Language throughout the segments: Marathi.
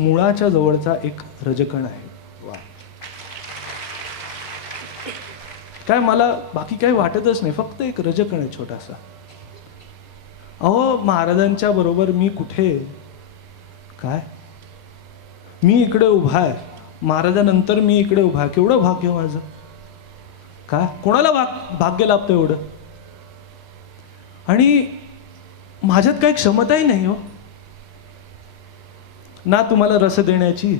मुळाच्या जवळचा एक रजकण आहे. काय मला बाकी काही वाटतच नाही, फक्त एक रजकण आहे छोटासा. अहो महाराजांच्या बरोबर मी कुठे, काय मी इकडे उभा आहे, महाराजांनंतर मी इकडे उभा आहे. केवढं भाग्य माझं. काय कोणाला भाग्य लाभतं एवढं. आणि माझ्यात काही क्षमताही नाही हो, ना तुम्हाला रस देण्याची,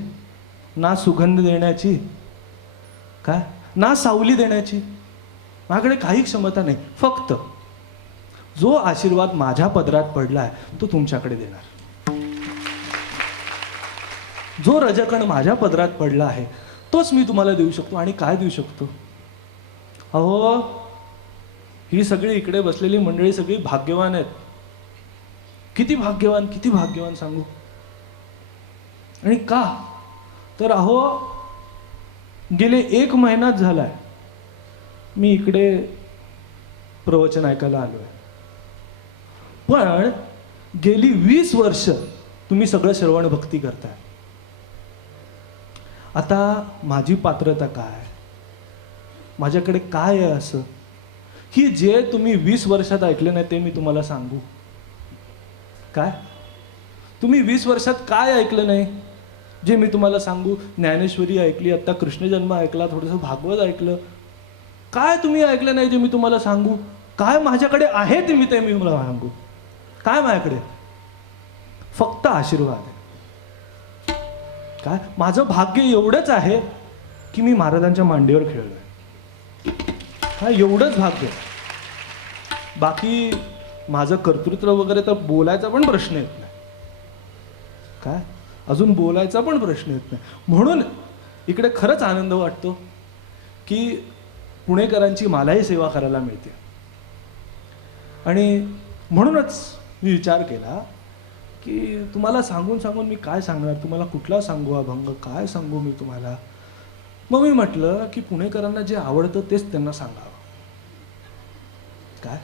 ना सुगंध देण्याची, काय ना सावली देण्याची. माझ्याकडे काही क्षमता नाही. फक्त जो आशीर्वाद माझ्या पदरात पडला आहे तो तुमच्याकडे देणार. जो रजकण माझ्या पदरात पडला आहे तोच मी तुम्हाला देऊ शकतो. आणि काय देऊ शकतो. अहो ही सगळी इकडे बसलेली मंडळी सगळी भाग्यवान आहेत. किती भाग्यवान, किती भाग्यवान सांगू. आणि का तर अहो गेले 1 महिनाच झालाय मी इकडे प्रवचन ऐकायला आलोय. पण गेली 20 वर्ष तुम्ही सगळं श्रवण भक्ती करताय. आता माझी पात्रता काय, माझ्याकडे काय आहे असं की जे तुम्ही 20 वर्षात ऐकले नाही ते मी तुम्हाला सांगू. काय तुम्ही 20 वर्षात काय ऐकलं नाही जे मी तुम्हाला सांगू. ज्ञानेश्वरी ऐकली, आता कृष्णजन्म ऐकला, थोडंसं भागवत ऐकलं. काय तुम्ही ऐकलं नाही जे मी तुम्हाला सांगू. काय माझ्याकडे आहे ते मी तुम्हाला सांगू. काय माझ्याकडे फक्त आशीर्वाद आहे. काय माझं भाग्य एवढंच आहे की मी महाराजांच्या मांडीवर खेळलोय. काय एवढंच भाग्य. बाकी माझं कर्तृत्व वगैरे तर बोलायचा पण प्रश्न येत नाही. काय अजून बोलायचा पण प्रश्न येत नाही. म्हणून इकडे खरंच आनंद वाटतो की पुणेकरांची मलाही सेवा करायला मिळते. आणि म्हणूनच मी विचार केला की तुम्हाला सांगून सांगून मी काय सांगणार, तुम्हाला कुठला सांगू अभंग, काय सांगू मी तुम्हाला. मग मी म्हटलं की पुणेकरांना जे आवडतं तेच त्यांना सांगावं. काय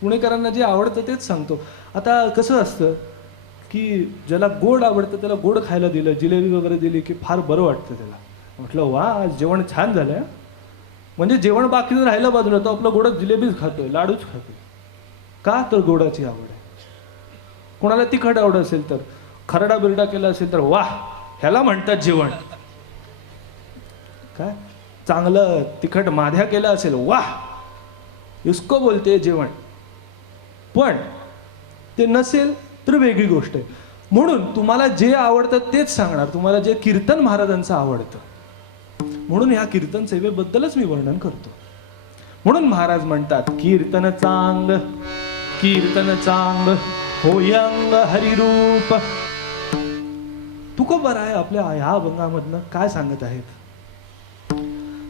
पुणेकरांना जे आवडतं तेच सांगतो. आता कसं असतं की ज्याला गोड आवडतं त्याला गोड खायला दिलं, जिलेबी वगैरे दिली की फार बरं वाटतं त्याला. म्हटलं वा आज जेवण छान झालं. म्हणजे जेवण बाकी राहिलं बाजूला तो आपलं गोडच जिलेबीच खातोय, लाडूच खातोय. का तर गोडाची आवड आहे. कोणाला तिखट आवड असेल तर, खरडा बिरडा केला असेल तर वाह ह्याला म्हणतात जेवण. काय चांगलं तिखट माध्या केला असेल वाह इसको बोलते जेवण. पण ते नसेल तर वेगळी गोष्ट आहे. म्हणून तुम्हाला जे आवडतं तेच सांगणार. तुम्हाला जे कीर्तन महाराजांचं आवडतं म्हणून ह्या कीर्तन सेवेबद्दलच मी वर्णन करतो. म्हणून महाराज म्हणतात कीर्तन चांग, कीर्तन चांग होयंग हरिरूप. तुकोबराय आपल्या ह्या अभंगामधनं काय सांगत आहेत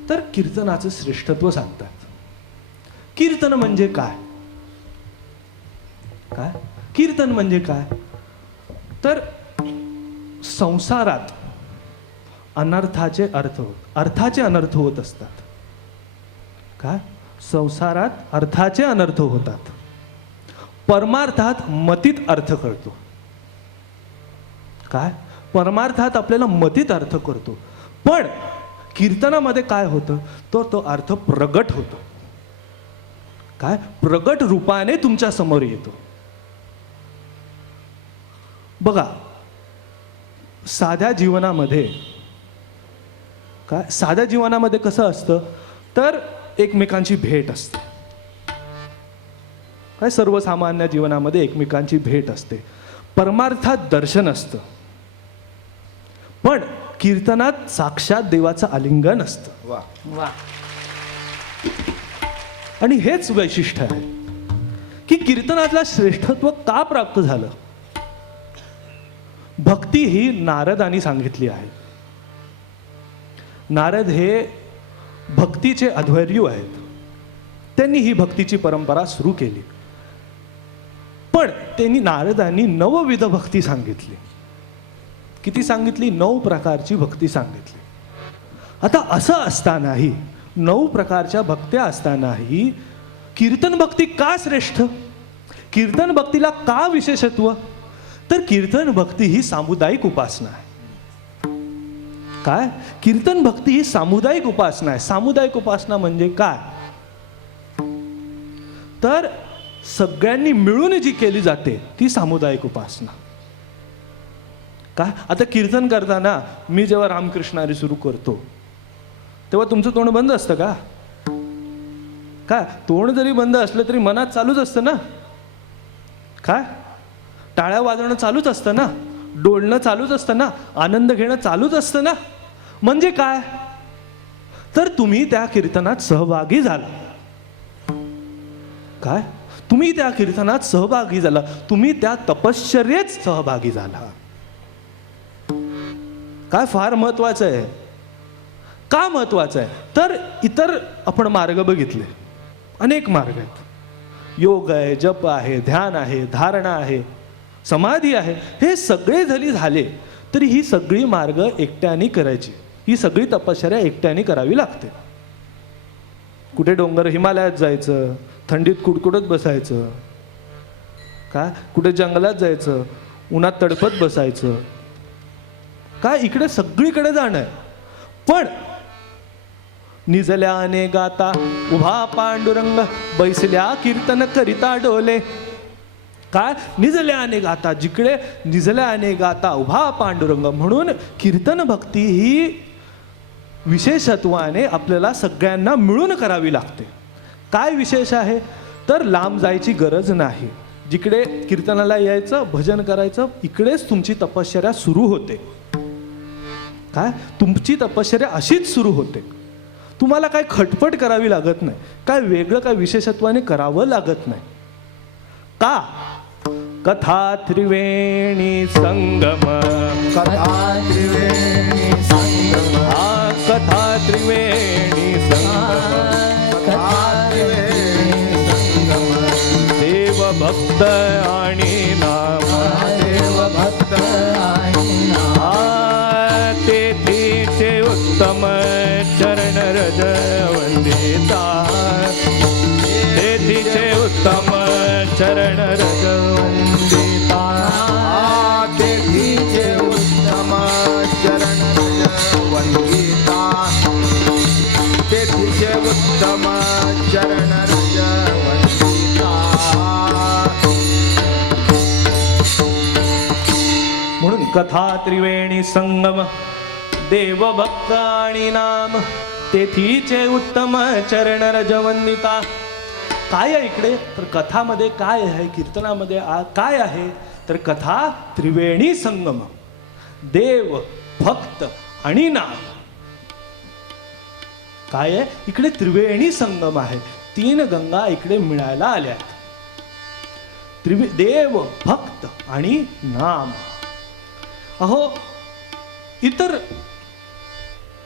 तर कीर्तनाचं श्रेष्ठत्व सांगतात. कीर्तन म्हणजे काय, काय कीर्तन म्हणजे काय तर संसारात अनर्थाचे अनर्थ होत असतात. काय संसारात अर्थाचे अनर्थ होतात. परमार्थात मतीत अर्थ कळतो. काय परमार्थात आपल्याला मतीत अर्थ करतो. पण कीर्तनामध्ये काय होतं तो अर्थ प्रगट होतो. काय प्रगट रूपाने तुमच्या समोर येतो. बघा साध्या जीवनामध्ये काय साध्या जीवनामध्ये कसं असतं तर एकमेकांची भेट असते. काय सर्वसामान्य जीवनामध्ये एकमेकांची भेट असते. परमार्थात दर्शन असतं. पण कीर्तनात साक्षात देवाचं आलिंगन असतं. वा वा. आणि हेच वैशिष्ट्य आहे की कीर्तनातलं श्रेष्ठत्व का प्राप्त झालं. भक्ती ही नारदांनी सांगितली आहे. नारद हे भक्तीचे अध्वर्यू आहेत. त्यांनी ही भक्तीची परंपरा सुरू केली. पण त्यांनी नारदांनी 9 विध भक्ती सांगितली. किती सांगितली 9 प्रकारची भक्ती सांगितली. आता असं असतानाही 9 प्रकारच्या भक्त्या असतानाही कीर्तन भक्ती का श्रेष्ठ, कीर्तन भक्तीला का विशेषत्व तर कीर्तन भक्ती ही सामुदायिक उपासना आहे. काय? कीर्तन भक्ती ही सामुदायिक उपासना आहे. सामुदायिक उपासना म्हणजे काय? तर सगळ्यांनी मिळून जी केली जाते ती सामुदायिक उपासना. काय? आता कीर्तन करताना मी जेव्हा रामकृष्ण हरी सुरू करतो तेव्हा तुमचं तोंड बंद असतं का? काय? तोंड जरी बंद असलं तरी मनात चालूच असतं ना. काय? टाळ्या वाजवणं चालूच असतं ना, डोलणं चालूच असतं ना, आनंद घेणं चालूच असतं ना. म्हणजे काय? तर तुम्ही त्या कीर्तनात सहभागी झाला. काय? तुम्ही त्या कीर्तनात सहभागी झाला, तुम्ही त्या तपश्चर्येत सहभागी झाला. काय फार महत्वाचं आहे. का महत्वाचं आहे? तर इतर आपण मार्ग बघितले, अनेक मार्ग आहेत. योग आहे, जप आहे, ध्यान आहे, धारणा आहे, समाधी आहे. हे सगळे जरी झाले तरी ही सगळी मार्ग एकट्याने करायची. ही सगळी तपश्चर्या एकट्याने करावी लागते. कुठे डोंगर हिमालयात जायचं, थंडीत कुडकुडत बसायचं, काय? कुठे जंगलात जायचं, उन्हात तडफत बसायचं, काय? इकडे सगळीकडे जाणं आहे. पण निजल्याने गाता उभा पांडुरंग, बैसल्या कीर्तन करिता डोले. काय? निजल्याने गाता, जिकडे निजल्याने गाता उभा पांडुरंग. म्हणून कीर्तन भक्ती ही विशेषत्वाने आपल्याला सगळ्यांना मिळून करावी लागते. काय विशेष आहे? तर लांब जायची गरज नाही. जिकडे कीर्तनाला यायचं, भजन करायचं, इकडेच तुमची तपश्चर्या सुरू होते. काय? तुमची तपश्चर्या अशीच सुरू होते. तुम्हाला काय खटपट करावी लागत नाही, काय वेगळं काय विशेषत्वाने करावं लागत नाही. का? कथा त्रिवेणी संगम, कथा त्रिवेणी संगम, कथा त्रिवेणी संगम, कथा त्रिवेणी संगम, देव भक्त आणि नाम, देव भक्त आणि नाम, तेथीचे उत्तम चरण रज वंदिता, तेथीचे उत्तम चरण रज वंदिता, तेथीचे उत्तम चरण रज वंदिता, तेथीचे उत्तम चरण रज वंदिता. म्हणून कथा त्रिवेणी संगम, देव भक्त आणि नाम, तेथीचे उत्तम चरण रज वंदिता. काय आहे इकडे? तर कथामध्ये काय आहे, कीर्तनामध्ये काय आहे? तर कथा त्रिवेणी संगम, देव भक्त आणि नाम. काय आहे इकडे? त्रिवेणी संगम आहे. 3 गंगा इकडे मिळायला आल्या. देव भक्त आणि नाम. अहो, इतर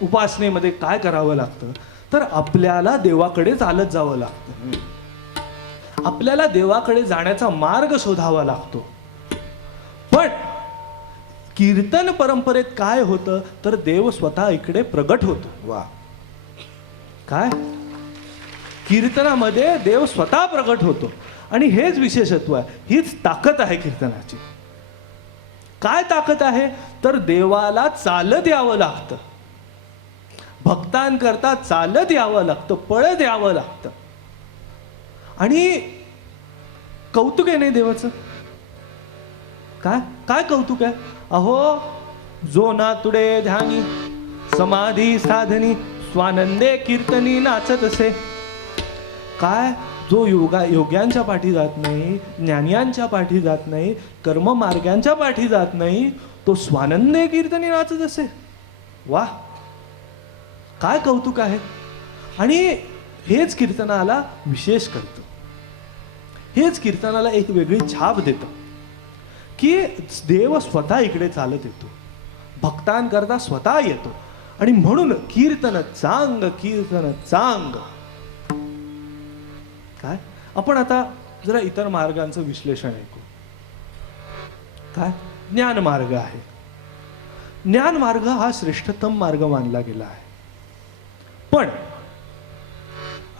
उपासनेमध्ये काय करावं लागतं? तर आपल्याला देवाकडे चालत जावं लागतं. आपल्याला देवाकडे जाण्याचा मार्ग शोधावा लागतो. पण कीर्तन परंपरेत काय होतं? तर देव स्वतः इकडे प्रगट होतो. वा. काय? कीर्तनामध्ये देव स्वतः प्रगट होतो. आणि हेच विशेषत्व आहे, हीच ताकद आहे कीर्तनाची. काय ताकद आहे? तर देवाला चालत यावं लागतं. भक्तांकरता चालत यावं लागतं, पळत यावं लागतं. आणि कौतुक आहे नाही देवाचं? काय काय कौतुक आहे? अहो, जो ना तुडे ध्यानी समाधी साधनी स्वानंदे कीर्तनी नाचत असे. काय? जो योग्यांच्या पाठी जात नाही, ज्ञानियांच्या पाठी जात नाही, कर्ममार्गांच्या पाठी जात नाही, तो स्वानंदे कीर्तनी नाचत असे. वा, काय कौतुक आहे. आणि हेच कीर्तनाला विशेष करतं. हेच कीर्तनाला एक वेगळी छाप देतं की देव स्वतः इकडे चालत येतो, भक्तांकरता स्वतः येतो. आणि म्हणून कीर्तन चांग, कीर्तन चांग. काय? आपण आता जरा इतर मार्गांचं विश्लेषण ऐकू. काय? ज्ञान मार्ग आहे. ज्ञान मार्ग हा श्रेष्ठतम मार्ग मानला गेला आहे. पण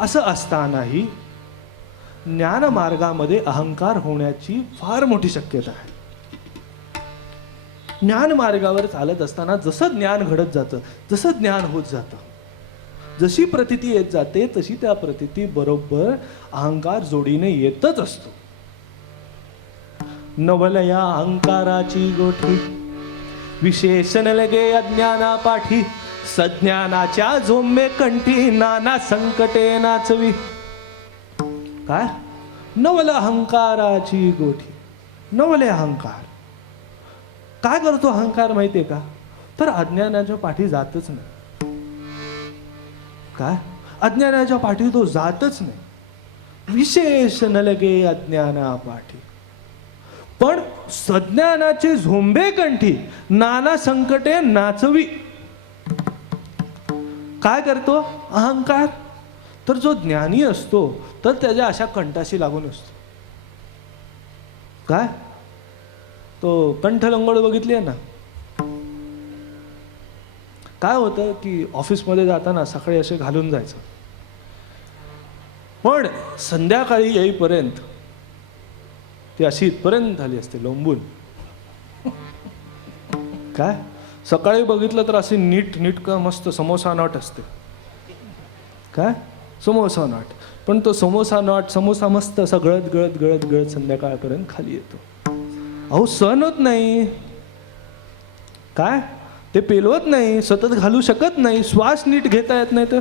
असं असतानाही ज्ञान मार्गामध्ये अहंकार होण्याची फार मोठी शक्यता आहे. ज्ञान मार्गावर चालत असताना जसं ज्ञान घडत जातं, जसं ज्ञान होत जातं, जशी प्रतीती येत जाते तशी त्या प्रतीती बरोबर अहंकार जोडीने येतच असतो. नवलया अहंकाराची गोठी, विशेषण लगे अज्ञाना पाठी, सज्ञानाच्या झोंबे कंठी, नाना संकटे नाचवी. काय? नवल अहंकाराची गोठी. नवले अहंकार काय करतो अहंकार माहितीये का? तर अज्ञानाच्या पाठी जातच नाही. काय? अज्ञानाच्या पाठी तो जातच नाही. विशेष न लगे अज्ञाना पाठी, पण सज्ञानाचे झोंबे कंठी, नाना संकटे नाचवी. काय करतो अहंकार? तर जो ज्ञानी असतो तर त्याच्या अशा कंठाशी लागून असतो. काय? तो कंठलंगोड बघितली आहे ना? काय होतं की ऑफिसमध्ये जाताना सकाळी असे घालून जायचं, पण संध्याकाळी येईपर्यंत ती अशी इथपर्यंत झाली असते लोंबून. काय? सकाळी बघितलं तर अशी नीट नीटका मस्त समोसा नॉट असते. काय? समोसा नॉट. पण तो समोसा मस्त असा गळत गळत गळत गळत संध्याकाळपर्यंत खाली येतो. अहो सहन होत नाही. काय? ते पेलवत नाही, सतत घालू शकत नाही, श्वास नीट घेता येत नाही. तर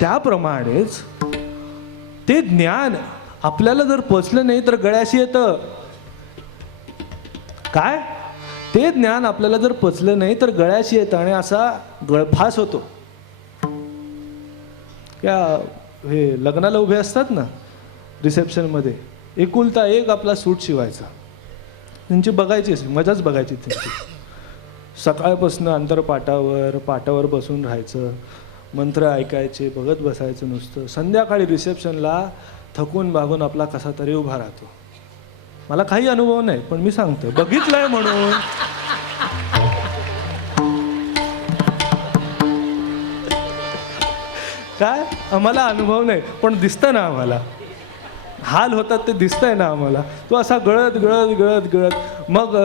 त्याप्रमाणेच ते ज्ञान आपल्याला जर पचलं नाही तर गळ्याशी येतं. काय? ते ज्ञान आपल्याला जर पचलं नाही तर गळ्याशी येतं आणि असा गळफास होतो. त्या हे लग्नाला उभे असतात ना रिसेप्शनमध्ये, एकुलता एक आपला सूट शिवायचा. त्यांची बघायची असेल, मजाच बघायची त्यांची. सकाळपासून पाटावर बसून राहायचं, मंत्र ऐकायचे, बघत बसायचं नुसतं. संध्याकाळी रिसेप्शनला थकून भागून आपला कसा तरी उभा राहतो. मला काही अनुभव नाही, पण मी सांगतो, बघितलंय म्हणून. काय? आम्हाला अनुभव नाही, पण दिसतं ना आम्हाला. हाल होतात ते दिसतंय ना आम्हाला. तो असा गळत गळत गळत गळत मग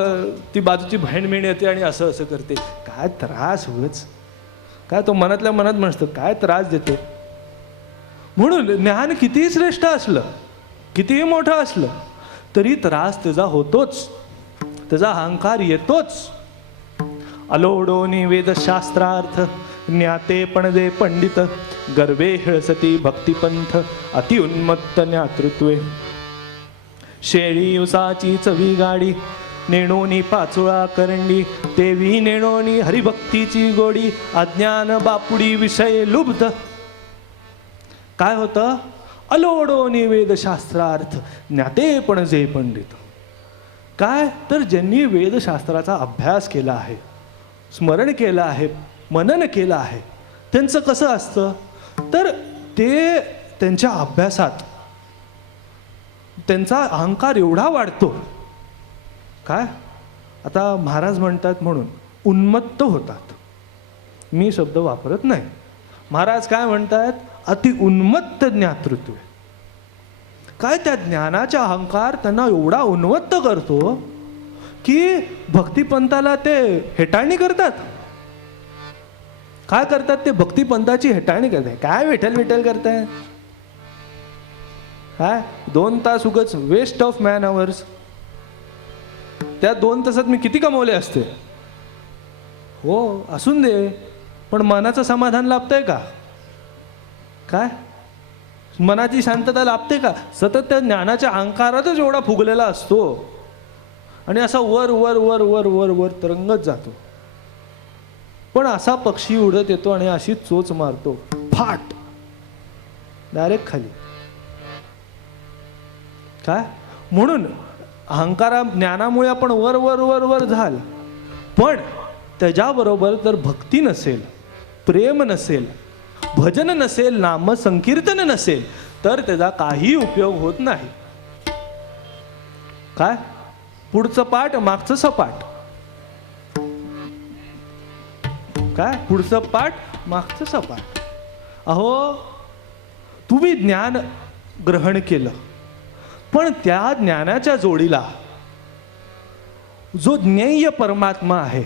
ती बाजूची बहीण येते आणि असं असं करते. काय त्रास होच. काय तो मनातल्या मनात म्हणतो काय त्रास देते. म्हणून ज्ञान कितीही श्रेष्ठ असलं, कितीही मोठं असलं तरी त्रास त्याचा होतोच, त्याचा अहंकार येतोच. अलोडोनी वेदशास्त्रार्थ, ज्ञाते पणदे पंडित, गर्वे हिळसती भक्तिपंथ, अतिउन्मत्त ज्ञातृत्वे. शेळी उसाची चवी गाडी, नेणोनी पाचोळा करंडी, तेवी नेणोनी हरिभक्तीची गोडी, अज्ञान बापुडी विषय लुब्ध. काय होतं? अलोडोनी वेदशास्त्रार्थ, ज्ञाते पणजे पंडित. काय? तर ज्यांनी वेदशास्त्राचा अभ्यास केला आहे, स्मरण केलं आहे, मनन केलं आहे, त्यांचं कसं असतं? तर ते त्यांच्या अभ्यासात त्यांचा अहंकार एवढा वाढतो. काय? आता महाराज म्हणतात म्हणून उन्मत्त होतात. मी शब्द वापरत नाही. महाराज काय म्हणतात? अति उन्मत्त ज्ञातृत्व. काय? त्या ज्ञानाचा अहंकार त्यांना एवढा उन्मत्त करतो की भक्तिपंथाला ते हेटाळणी करतात. काय करतात? ते भक्तिपंथाची हेटाळणी करतात. काय विठ्ठल विठ्ठल करताय? काय 2 तास उगाच वेस्ट ऑफ मॅन आवर्स. त्या 2 तासात मी किती कमवले असते. हो असून दे, पण मनाचं समाधान लाभतंय का? काय? मनाची शांतता लाभते का? सतत त्या ज्ञानाच्या अहंकारातच एवढा फुगलेला असतो आणि असा वर वर वर वर वर वर तरंगत जातो. पण असा पक्षी उडत येतो आणि अशी चोच मारतो, फाट डायरेक्ट खाली. काय? म्हणून अहंकारा ज्ञानामुळे आपण वर वर वर वर झाल, पण त्याच्याबरोबर जर भक्ती नसेल, प्रेम नसेल, भजन नसेल, नाम संकीर्तन नसेल तर त्याचा काही उपयोग होत नाही. काय? पुढचं पाठ मागचं सपाट. काय? पुढचं पाठ मागचं सपाट. अहो तुम्ही ज्ञान ग्रहण केलं, पण त्या ज्ञानाच्या जोडीला जो ज्ञेय परमात्मा आहे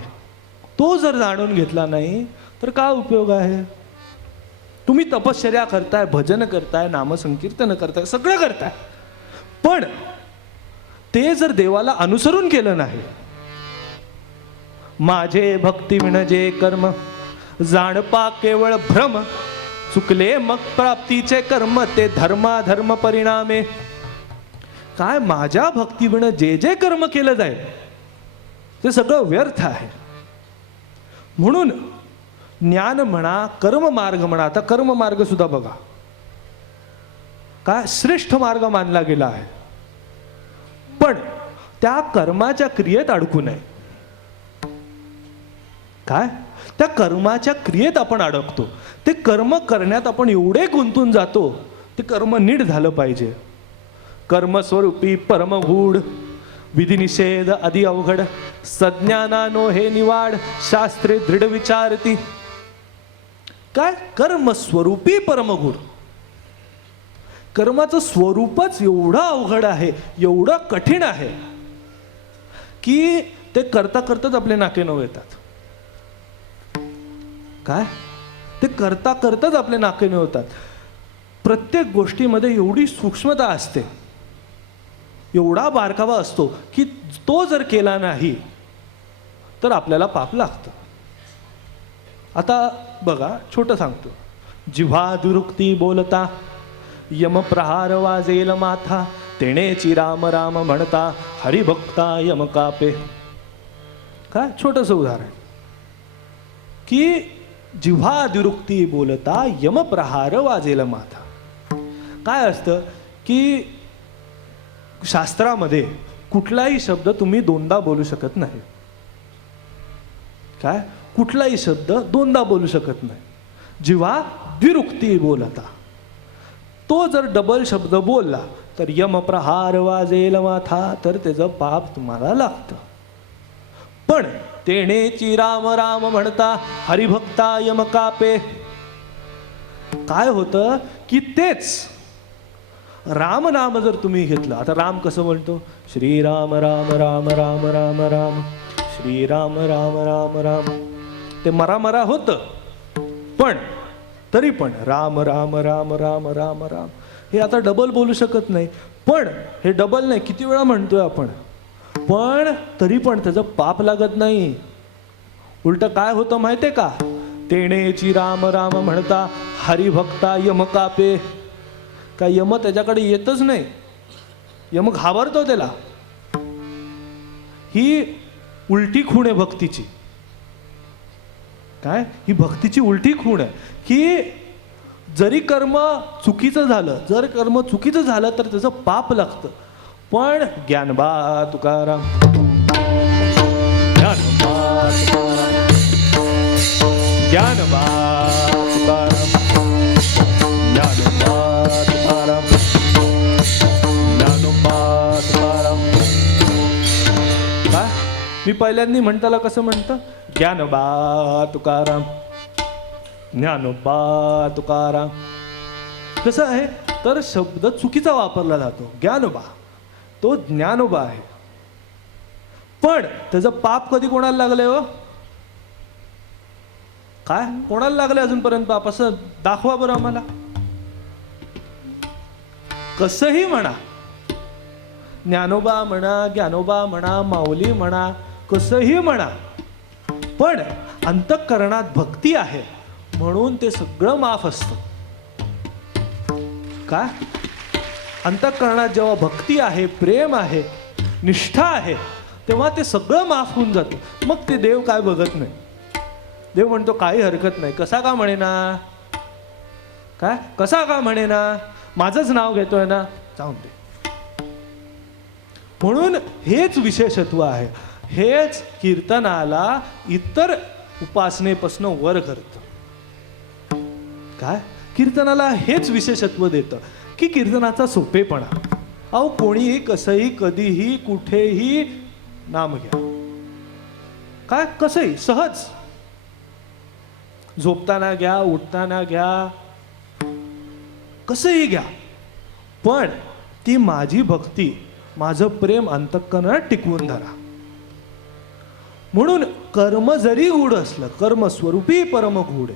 तो जर जाणून घेतला नाही तर काय उपयोग आहे? तुम्ही तपश्चर्या करताय, भजन करताय, नामसंकीर्तन करताय, सगळं करताय, पण ते जर देवाला अनुसरून केलं नाही, माझे भक्ती म्हणजे कर्म जाणपा केवळ भ्रम, चुकले मग प्राप्तीचे कर्म ते धर्माधर्म परिणामे. काय माझ्या भक्तीविण जे जे कर्म केलं जाईल ते सगळं व्यर्थ आहे. म्हणून ज्ञान म्हणा, कर्म मार्ग म्हणा, आता कर्म मार्ग सुद्धा बघा काय श्रेष्ठ मार्ग मानला गेला आहे, पण त्या कर्माच्या क्रियेत अडकू नये. काय त्या कर्माच्या क्रियेत आपण अडकतो, ते कर्म करण्यात आपण एवढे गुंतून जातो, ते कर्म नीट झालं पाहिजे. कर्मस्वरूपी परमगूढ विधिनिषेध आदी अवघड, सज्ञानानो हे निवाड शास्त्रे दृढ विचारती. काय कर्मस्वरूपी परमगूढ, कर्माचं स्वरूपच एवढं अवघड आहे, एवढं कठीण आहे की ते करता करताच आपले नाके नऊ येतात. काय ते करता करताच आपले नाके नऊ येतात. प्रत्येक गोष्टीमध्ये एवढी सूक्ष्मता असते, एवढा बारकावा असतो की तो जर केला नाही तर आपल्याला पाप लागतं. आता बघा, छोटं सांगतो. जिव्हा दुरुक्ती बोलता यमप्रहार वाजेल माथा, तेणेची राम राम म्हणता हरिभक्ता यम कापे. काय छोटंसं उदाहरण की जिव्हा दुरुक्ती बोलता यमप्रहार वाजेल माथा. काय असतं की शास्त्रामध्ये कुठलाही शब्द तुम्ही दोनदा बोलू शकत नाही. काय कुठलाही शब्द दोनदा बोलू शकत नाही. जिव्हा द्विरुक्ती बोलता, तो जर डबल शब्द बोलला तर यमप्रहार वाजेल माथा, तर त्याचं पाप तुम्हाला लागतं. पण तेणेची राम राम म्हणता हरिभक्ता यम कापे. काय होतं की तेच राम नाम जर तुम्ही घेतलं, आता राम कसं म्हणतो, श्रीराम राम राम राम राम राम, श्रीराम राम राम राम, ते मरा होतं, पण तरी पण राम राम राम राम राम राम हे आता डबल बोलू शकत नाही. पण हे डबल नाही, किती वेळा म्हणतोय आपण, पण तरी पण त्याचं पाप लागत नाही. उलट काय होतं माहितीये का, तेणेची राम राम म्हणता हरिभक्ता यम कापे. का यम त्याच्याकडे येतच नाही, यम घाबरतो त्याला. ही उलटी खूण आहे भक्तीची. काय ही भक्तीची उलटी खूण आहे की जरी कर्म चुकीचं झालं, जर कर्म चुकीचं झालं तर त्याचं पाप लागतं. पण ज्ञानबा तुकाराम, ज्ञानबा तुकाराम, ज्ञानबा तुकाराम, ज्ञानबा तुकाराम, ज्ञानोबा तुकाराम. काय मी पहिल्यांदा म्हणताला कसं म्हणतं, ज्ञानबा तुकाराम, ज्ञानोबा तुकाराम. कसं आहे तर शब्द चुकीचा वापरला जातो. ज्ञानोबा तो ज्ञानोबा आहे, पण त्याचं पाप कधी कोणाला लागलंय हो? काय कोणाला लागलंय अजूनपर्यंत पाप? असं दाखवा बरं आम्हाला. कसंही म्हणा, ज्ञानोबा म्हणा, ज्ञानोबा म्हणा, माऊली म्हणा, कसंही म्हणा, पण अंतःकरणात भक्ती आहे म्हणून ते सगळं माफ असतं. काय अंतःकरणात जेव्हा भक्ती आहे, प्रेम आहे, निष्ठा आहे, तेव्हा ते सगळं माफ होऊन जातं. मग ते देव काय बघत नाही. देव म्हणतो काही हरकत नाही, कसा का म्हणेना, काय कसा का म्हणेना, माझंच नाव घेतोय ना, जाऊन दे. म्हणून हेच विशेषत्व आहे, हेच कीर्तनाला इतर उपासनेपासून वर करतं. काय कीर्तनाला हेच विशेषत्व देतं की कीर्तनाचा सोपेपणा. अहो कोणीही कसंही कधीही कुठेही नाम घ्या, काय कसंही सहज, झोपताना घ्या, उठताना घ्या, कसंही घ्या, पण ती माझी भक्ती, माझं प्रेम अंतःकरणात टिकवून धरा. म्हणून कर्म जरी गूढ असलं, कर्मस्वरूपी परम गूढ,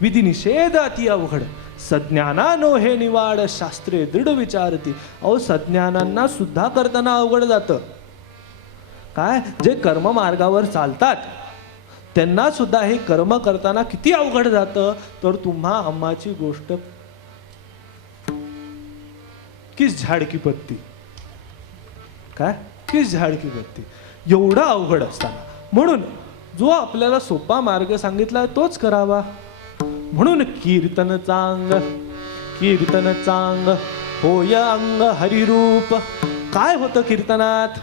विधी निषेध अति अवघड, सज्ञानानो हे निवाड, शास्त्रे दृढ विचारती. अहो सज्ञानांना सुद्धा करताना अवघड जातं. काय, जे कर्म मार्गावर चालतात त्यांना सुद्धा हे कर्म करताना किती अवघड जातं. तर तुम्हा आम्हाची गोष्ट किस झाड की पत्ती, काय किस झाड की पत्ती, एवढं अवघड असताना. म्हणून जो आपल्याला सोपा मार्ग सांगितला तोच करावा. म्हणून कीर्तन चांग, कीर्तन चांग होय अंग हरिरूप. काय होतं कीर्तनात,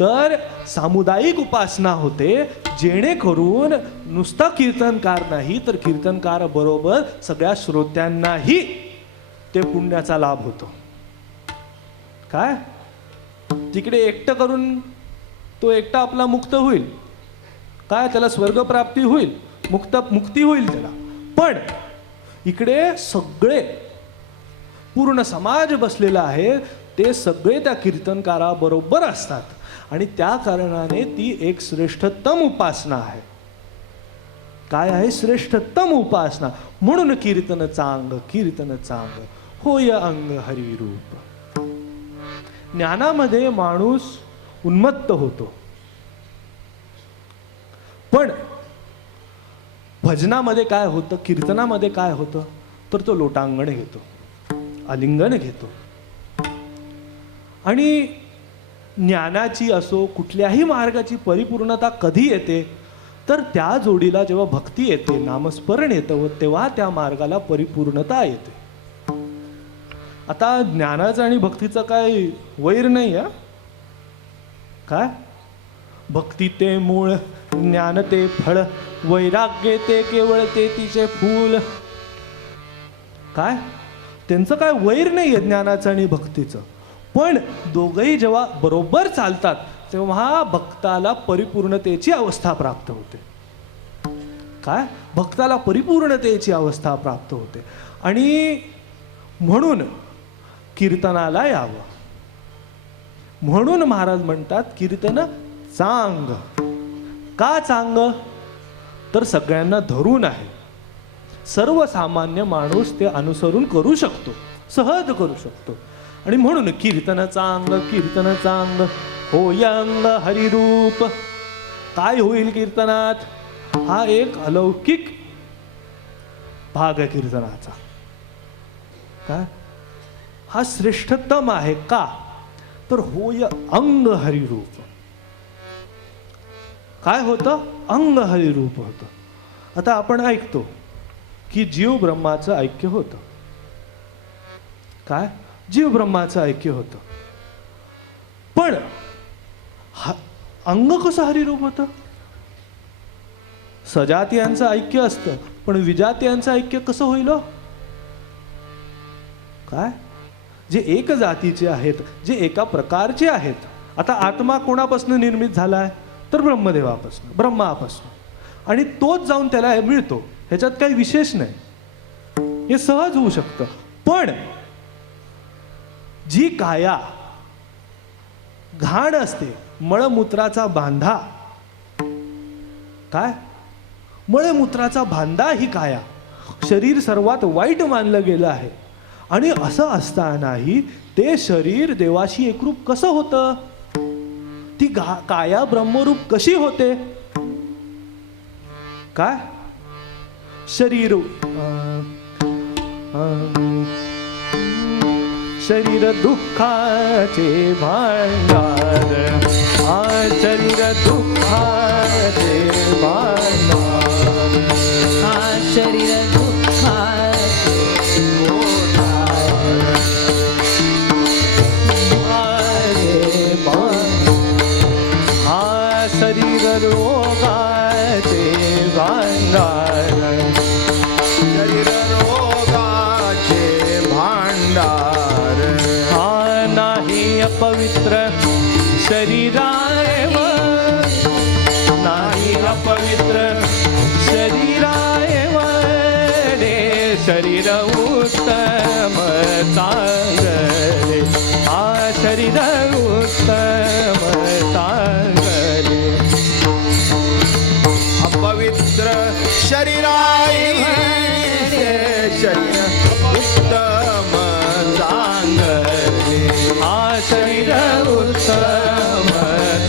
तर सामुदायिक उपासना होते, जेणेकरून नुसता कीर्तनकार नाही तर कीर्तनकार बरोबर सगळ्या श्रोत्यांनाही ते पुण्याचा लाभ होतो. काय, तिकडे एकटं करून तो एकटा आपला मुक्त होईल, काय त्याला स्वर्गप्राप्ती होईल, मुक्ती होईल त्याला. पण इकडे सगळे पूर्ण समाज बसलेला आहे, ते सगळे त्या कीर्तनकाराबरोबर असतात आणि त्या कारणाने ती एक श्रेष्ठतम उपासना आहे. काय आहे, श्रेष्ठतम उपासना. म्हणून कीर्तन चांग, कीर्तन चांग होय अंग हरिरूप. ज्ञानामध्ये माणूस उन्मत्त होतो, पण भजनामध्ये काय होतं, कीर्तनामध्ये काय होतं, तर तो लोटांगण घेतो, आलिंगन घेतो. आणि ज्ञानाची असो कुठल्याही मार्गाची परिपूर्णता कधी येते, तर त्या जोडीला जेव्हा भक्ती येते, नामस्मरण येतं, तेव्हा त्या मार्गाला परिपूर्णता येते. आता ज्ञानाचं आणि भक्तीचं काय वैर नाही आहे. काय, भक्ती ते मूळ, ज्ञान ते फळ, वैराग्य ते केवळ ते तिचे फूल. काय, त्यांचं काय वैर नाही आहे ज्ञानाचं आणि भक्तीचं. पण दोघंही जेव्हा बरोबर चालतात तेव्हा भक्ताला परिपूर्णतेची अवस्था प्राप्त होते. काय, भक्ताला परिपूर्णतेची अवस्था प्राप्त होते. आणि म्हणून कीर्तनाला यावं. म्हणून महाराज म्हणतात कीर्तन चांग. का चांग, तर सगळ्यांना धरून आहे. सर्वसामान्य माणूस ते अनुसरून करू शकतो, सहज करू शकतो. आणि म्हणून कीर्तन चांग, कीर्तन चांग होय अंग हरिरूप. काय होईल कीर्तनात, हा एक अलौकिक भाग आहे कीर्तनाचा. काय, हा श्रेष्ठतम आहे. का, तर होय अंग हरिरूप. काय होतं, अंग हरिरूप होतं. आता आपण ऐकतो की जीव ब्रह्माचं ऐक्य होतं. काय, जीव ब्रह्माचं ऐक्य होतं. पण अंग कसं हरिरूप होतं. सजातीयांचं ऐक्य असतं, पण विजातीयांचं ऐक्य कसं होईल. काय, जे एक जातीचे आहेत, जे एका प्रकारचे आहेत. आता आत्मा कोणापासून निर्मित झालाय, तर ब्रह्मदेवापासून, ब्रह्मापासून. आणि तोच जाऊन त्याला मिळतो, ह्याच्यात काही विशेष नाही, हे सहज होऊ शकतं. पण जी काया घाण असते, मळमूत्राचा बांधा, काय, मळमूत्राचा बांधा ही काया, शरीर सर्वात वाईट मानलं गेलं आहे. आणि असं असतानाही ते शरीर देवाशी एकरूप कसं होतं, ती काया ब्रह्मरूप कशी होते. काय, शरीर शरीर दुःखाचे भांडार, शरीर दुःखाचे भांडार, शरीर दुःखाचे शरीर रोगाचे भांडार, शरीर रोगाचे भांडार. हा नाही अपवित्र शरीराय, नाही अपवित्र शरीराय रे. शरीर उत्तम चांगले, हा शरीर उत्तम चांगले. शरीराई शरीर उत्तम चांगले हा शरीर उत्तम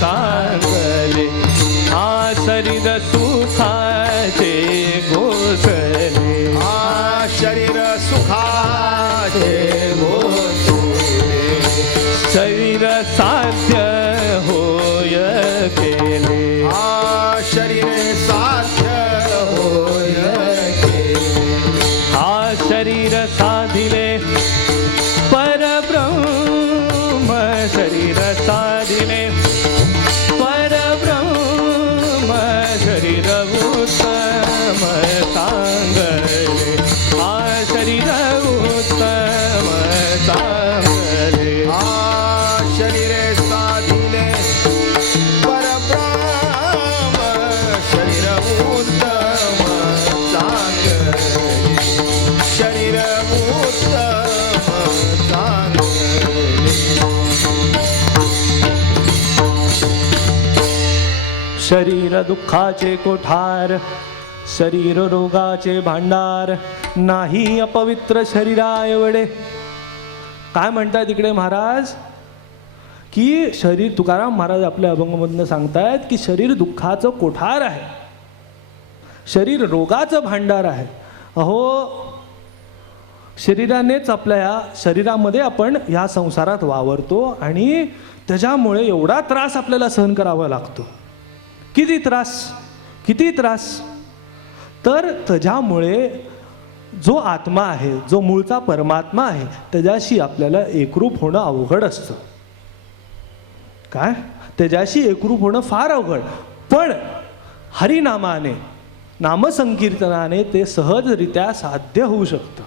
चांगले हा शरीर सुखाचे घोषले हा शरीर सुखाचे घोषले शरीर साध्य होय केले हा शरीर साध्य होय केले हा शरीर साधिले परब्रह्म शरीर साधिले परब्रह्म शरीर उत्तम चांगले हा शरीर उत्तम चांगले हा शरीरे साधिले परब्रह्म शरीर उत्तम चांगले शरीर उत्तम चांगले शरीर दुःखाचे कोठार शरीर रोगाचे भांडार नाही अपवित्र शरीरा एवढे. काय म्हणतात इकडे महाराज की शरीर तुकाराम महाराज आपल्या अभंगमधनं सांगतायत की शरीर दुःखाचं कोठार आहे शरीर रोगाचं भांडार आहे. अहो शरीरानेच आपल्या या शरीरामध्ये आपण ह्या संसारात वावरतो आणि त्याच्यामुळे एवढा त्रास आपल्याला सहन करावा लागतो. किती त्रास तर त्याच्यामुळे जो आत्मा आहे जो मूळचा परमात्मा आहे त्याच्याशी आपल्याला एकरूप होणं अवघड असतं. काय त्याच्याशी एकरूप होणं फार अवघड. पण हरिनामाने नामसंकीर्तनाने ते सहजरित्या साध्य होऊ शकतं.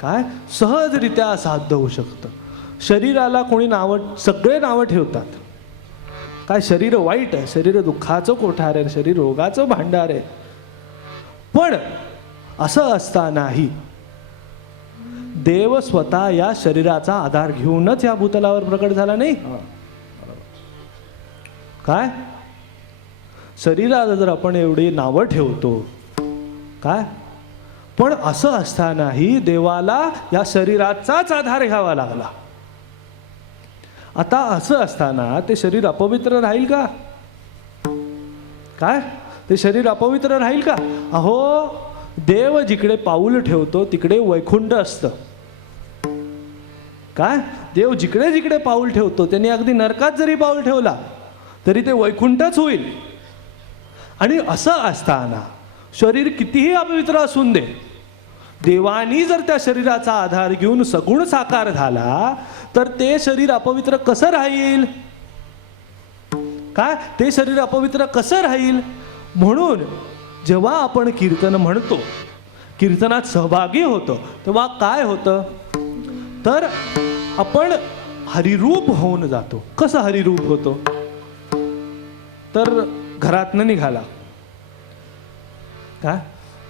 काय सहजरित्या साध्य होऊ शकतं. शरीराला कोणी सगळे नावं ठेवतात. काय शरीर वाईट आहे शरीर दुःखाचं कोठार आहे शरीर रोगाचं भांडार आहे. पण असं असतानाही देव स्वतः या शरीराचा आधार घेऊनच या भूतलावर प्रकट झाला नाही. काय शरीराला जर आपण एवढी नावं ठेवतो काय पण असं असतानाही देवाला या शरीराचाच आधार घ्यावा लागला. आता असं असताना ते शरीर अपवित्र राहील का. काय ते शरीर अपवित्र राहील का. अहो देव जिकडे पाऊल ठेवतो तिकडे वैकुंठ असतं. काय देव जिकडे जिकडे पाऊल ठेवतो त्यांनी अगदी नरकात जरी पाऊल ठेवला तरी ते वैकुंठच होईल. आणि असं असताना शरीर कितीही अपवित्र असून दे देवानी जर त्या शरीराचा आधार घेऊन सगुण साकार झाला तर ते शरीर अपवित्र कसं राहील. काय ते शरीर अपवित्र कसं राहील. म्हणून जेव्हा आपण कीर्तन म्हणतो कीर्तनात सहभागी होतो तेव्हा काय होतं तर आपण हरिरूप होऊन जातो. कसं हरिरूप होतो तर घरातनं निघाला काय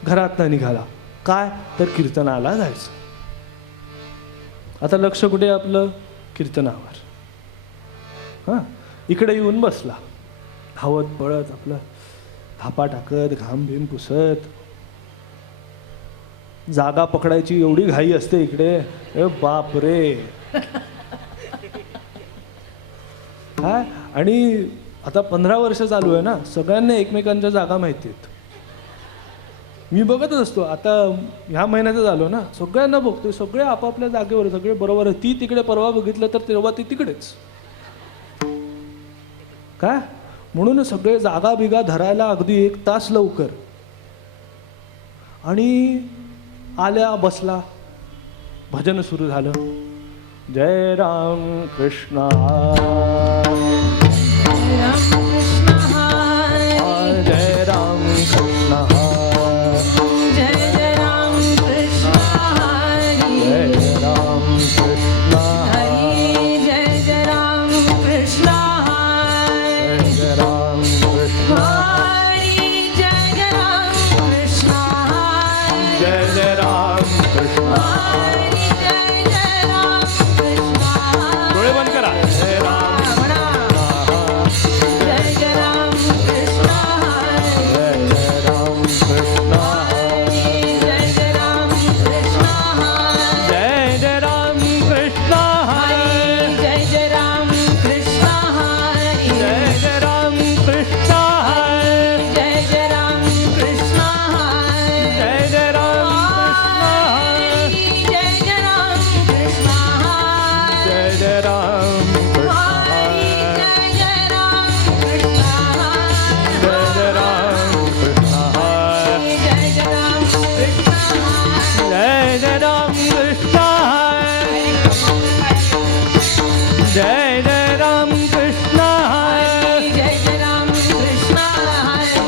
घरातनं निघाला काय तर कीर्तनाला जायचं. आता लक्ष कुठे आपलं कीर्तनावर. हां इकडे येऊन बसला धावत पळत आपलं धापा टाकत घाम भीम पुसत. जागा पकडायची एवढी घाई असते इकडे. ए बाप रे. हा आणि आता 15 वर्ष चालू आहे ना सगळ्यांना एकमेकांच्या जागा माहिती आहेत. मी बघतच असतो आता ह्या महिन्याचं झालो ना सगळ्यांना बघतोय सगळे आपापल्या जागेवर सगळे बरोबर आहे. ती तिकडे परवा बघितलं तर तेव्हा ती तिकडेच. काय म्हणून सगळे जागा बिगा धरायला अगदी 1 तास लवकर. आणि आल्या बसला भजन सुरू झालं. जय राम कृष्ण कृष्ण हरी जय राम कृष्ण जय जय राम कृष्ण हरी जय राम कृष्ण हरी जय जय राम कृष्ण हरी जय राम कृष्ण हरी जय जय राम कृष्ण हरी जय जय राम कृष्ण. हरी जय जय राम कृष्ण डोळे बंद करा. जय राम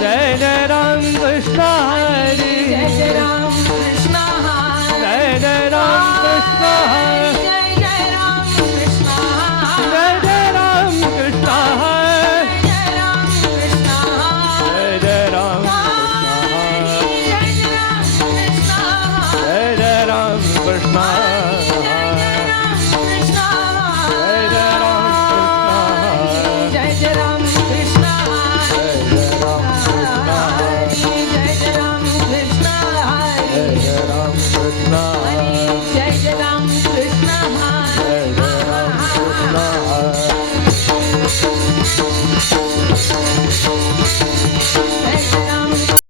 जय जय